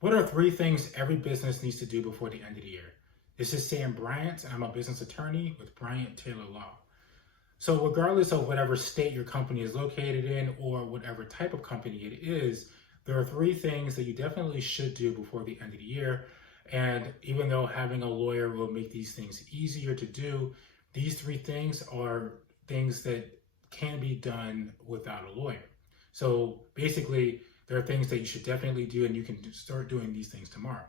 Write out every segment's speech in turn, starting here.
What are three things every business needs to do before the end of the year? This is Sam Bryant, and I'm a business attorney with Bryant Taylor Law. So regardless of whatever state your company is located in or whatever type of company it is, there are three things that you definitely should do before the end of the year. And even though having a lawyer will make these things easier to do, these three things are things that can be done without a lawyer. So basically, there are things that you should definitely do, and you can start doing these things tomorrow.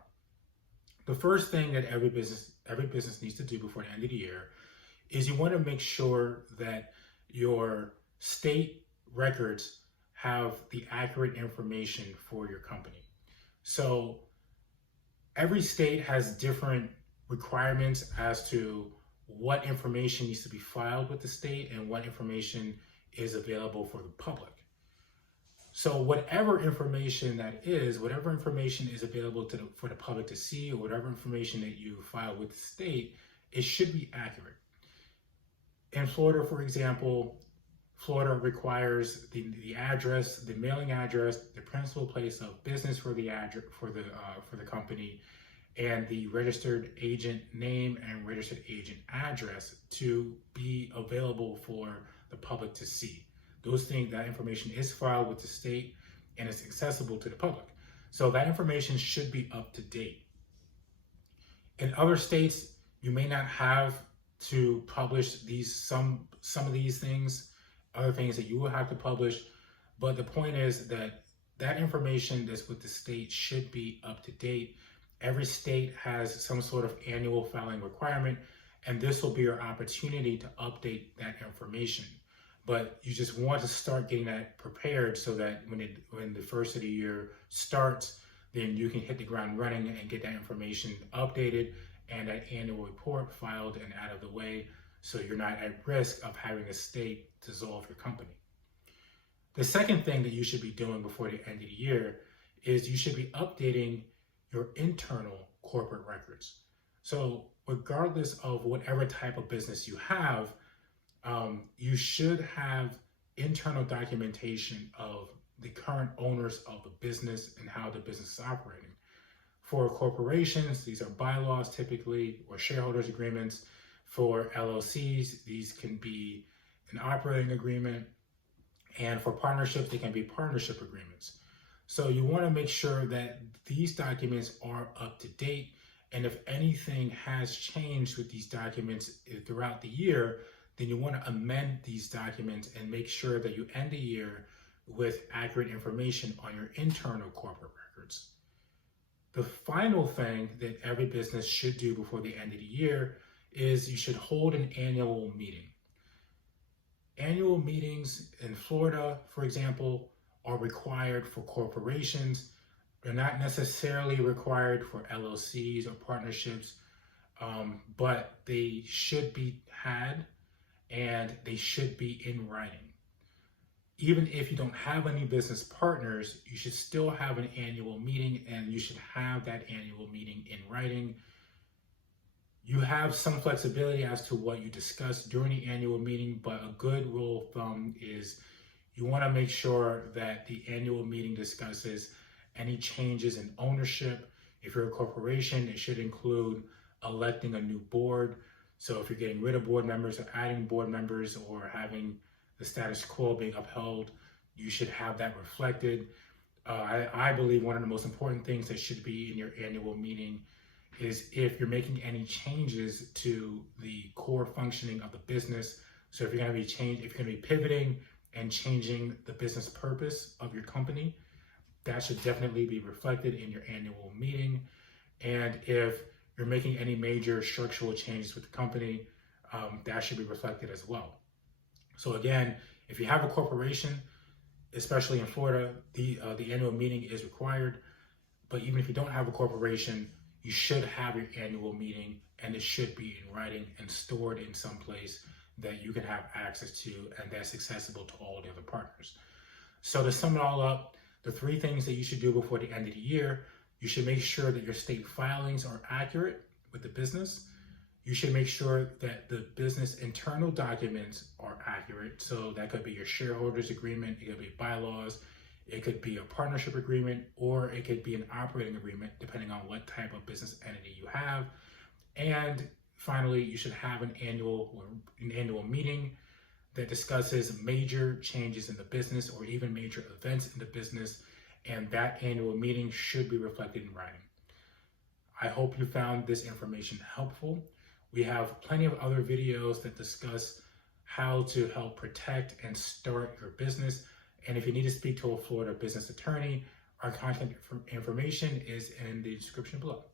The first thing that every business needs to do before the end of the year is you want to make sure that your state records have the accurate information for your company. So every state has different requirements as to what information needs to be filed with the state and what information is available for the public. So whatever information that is, whatever information is available for the public to see, or whatever information that you file with the state, it should be accurate. In Florida, for example, Florida requires the address, the mailing address, the principal place of business for the company, and the registered agent name and registered agent address to be available for the public to see. That information is filed with the state and is accessible to the public. So that information should be up to date. In other states, you may not have to publish some of these things, other things that you will have to publish, but the point is that information that's with the state should be up to date. Every state has some sort of annual filing requirement, and this will be your opportunity to update that information. But you just want to start getting that prepared so that when the first of the year starts, then you can hit the ground running and get that information updated and that annual report filed and out of the way, so you're not at risk of having the state dissolve your company. The second thing that you should be doing before the end of the year is you should be updating your internal corporate records. So regardless of whatever type of business you have, you should have internal documentation of the current owners of the business and how the business is operating. For corporations, these are bylaws typically, or shareholders agreements. For LLCs, these can be an operating agreement. And for partnerships, they can be partnership agreements. So you want to make sure that these documents are up to date. And if anything has changed with these documents throughout the year, then you want to amend these documents and make sure that you end the year with accurate information on your internal corporate records. The final thing that every business should do before the end of the year is you should hold an annual meeting. Annual meetings in Florida, for example, are required for corporations. They're not necessarily required for LLCs or partnerships, but they should be had and they should be in writing. Even if you don't have any business partners, you should still have an annual meeting, and you should have that annual meeting in writing. You have some flexibility as to what you discuss during the annual meeting, but a good rule of thumb is you want to make sure that the annual meeting discusses any changes in ownership. If you're a corporation, it should include electing a new board. So if you're getting rid of board members or adding board members or having the status quo being upheld, you should have that reflected. I believe one of the most important things that should be in your annual meeting is if you're making any changes to the core functioning of the business. So if you're going to be pivoting and changing the business purpose of your company, that should definitely be reflected in your annual meeting. And if you're making any major structural changes with the company, that should be reflected as well. So again, if you have a corporation, especially in Florida, the annual meeting is required. But even if you don't have a corporation, you should have your annual meeting, and it should be in writing and stored in some place that you can have access to and that's accessible to all the other partners. So to sum it all up, the three things that you should do before the end of the year: you should make sure that your state filings are accurate with the business. You should make sure that the business internal documents are accurate. So that could be your shareholders agreement, it could be bylaws, It could be a partnership agreement, or it could be an operating agreement, depending on what type of business entity you have. And finally, you should have an annual meeting that discusses major changes in the business or even major events in the business, and that annual meeting should be reflected in writing. I hope you found this information helpful. We have plenty of other videos that discuss how to help protect and start your business. And if you need to speak to a Florida business attorney, our contact information is in the description below.